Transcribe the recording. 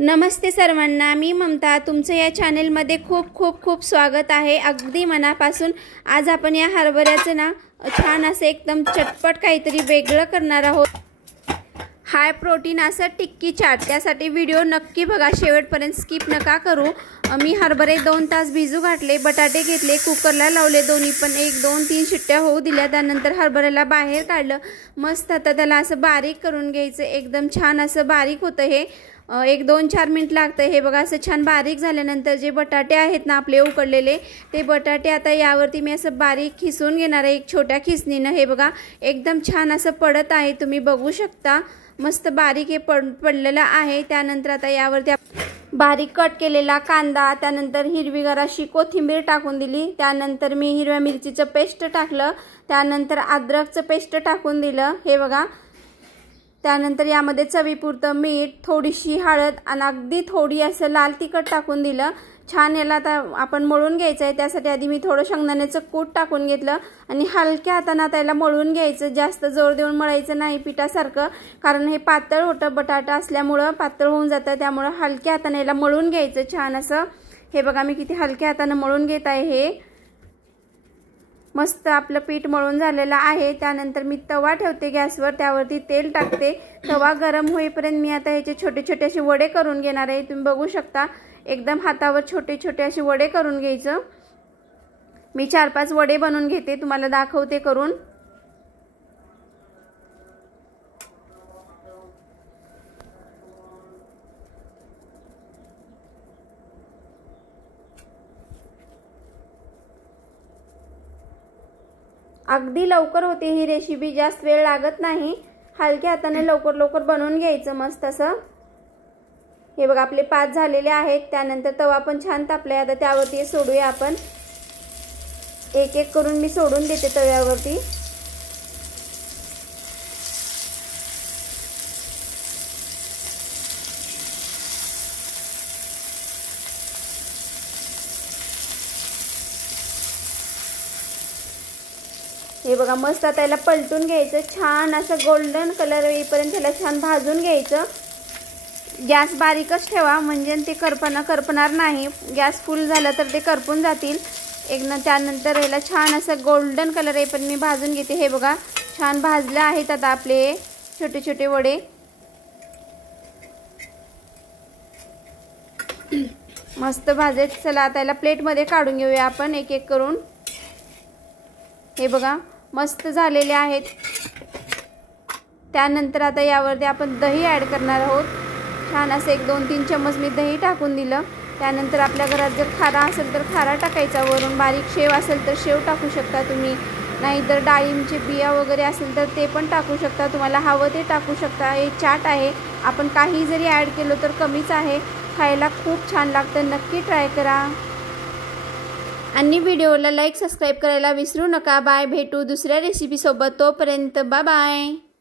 नमस्ते सर्वांना, मी ममता तुमचं या चॅनलमध्ये खूप खूप खूप स्वागत आहे। अगदी मनापासून आज आपण या हरभऱ्याचं ना छान असं एकदम चटपट काहीतरी वेगळं करणार आहोत। हाय प्रोटीन असं टिक्की चाट, त्यासाठी व्हिडिओ नक्की बघा शेवटपर्यंत, स्किप नका करू। मी हरभरे 2 तास भिजू घातले, बटाटे घेतले, कुकरला लावले, दोन्ही पण 1 2 3 शिट्ट्या होऊ दिल्या। त्यानंतर हरभऱ्याला बाहेर काढलं, मस्त आता त्याला असं बारीक करून घ्यायचं। एकदम छान असं बारीक होतं हे, 1 2 4 मिनिट लागतं हे बघा। असं छान बारीक झाल्यानंतर जे बटाटे आहेत ना आपले उकडलेले, ते बटाटे आता यावरती मी असं बारीक खिसून घेणार आहे एक छोट्या खिसणीनं। हे बघा एकदम छान असं पडत आहे, तुम्ही बघू शकता मस्त बारीक हे पडलेलं आहे। त्यानंतर आता यावरती बारीक कट केलेला कांदा, त्यानंतर हिरवीगार अशी कोथिंबीर टाकून दिली। त्यानंतर मी हिरव्या मिरचीचं पेस्ट टाकलं, त्यानंतर अद्रकचं पेस्ट टाकून दिलं हे बघा। त्यानंतर यामध्ये चवीपुरतं मीठ, थोडीशी हळद आणि अगदी थोडी असं लाल तिखट टाकून दिलं। छान याला आता आपण मळून घ्यायचं आहे, त्यासाठी आधी मी थोडं शेंगदाण्याचं कूट टाकून घेतलं आणि हलक्या हाताने त्याला मळून घ्यायचं। जास्त जोर देऊन मळायचं नाही पिठासारखं, कारण हे पातळ होतं, बटाटा असल्यामुळं पातळ होऊन जातं, त्यामुळे हलक्या हाताने याला मळून घ्यायचं छान असं। हे बघा मी किती हलक्या हाताने मळून घेत आहे हे। मस्त आपलं पीठ मळून झालेलं आहे। त्यानंतर मी तवा ठेवते गॅसवर, त्यावरती तेल टाकते। तवा गरम होईपर्यंत मी आता ह्याचे छोटे छोटे असे वडे करून घेणार आहे। तुम्ही बघू शकता एकदम हातावर छोटे छोटे असे वडे करून घ्यायचं। मी 4-5 वडे बनवून घेते, तुम्हाला दाखवते करून। अगदी लवकर होते ही रेसिपी, जास्त वेळ लागत नाही, हलक्या हाताने लवकर लवकर बनवून घ्यायचं मस्त असं। हे बघा आपले 5 झालेले आहेत। त्यानंतर तवा पण छान तापलाय, आता त्यावरती सोडूया आपण। एक एक करून मी सोडून देते तव्यावरती। हे बघा मस्त आता याला पलटून घ्यायचं, छान असं गोल्डन कलर येईपर्यंत त्याला छान भाजून घ्यायचं। गॅस बारीकच ठेवा, म्हणजे ते करपणार नाही। गॅस फुल झाला तर ते करपून जातील त्यानंतर याला छान असं गोल्डन कलर येईपर्यंत मी भाजून घेते। हे बघा छान भाजले आहेत आता आपले छोटे छोटे वडे। मस्त भाजले, चला आता याला प्लेटमध्ये काढून घेऊया आपण एक एक करून। हे बघा मस्त झालेले आहेत। त्यानंतर आता यावरती आपण दही ॲड करणार आहोत। छान असं 1 2 3 चम्मच मी दही टाकून दिलं। त्यानंतर आपल्या घरात जर खारा असेल तर खारा टाकायचा, वरून बारीक शेव असेल तर शेव टाकू शकता तुम्ही, नाहीतर डाळिंबचे बिया वगैरे असेल तर ते पण टाकू शकता, तुम्हाला हवं ते टाकू शकता। हे चाट आहे, आपण काही जरी ॲड केलं तर कमीच आहे, खायला खूप छान लागतं, नक्की ट्राय करा। आणि व्हिडिओला लाईक सबस्क्राईब करायला विसरू नका। बाय, भेटू दुसऱ्या रेसिपी सोबत, तोपर्यंत बाय बाय।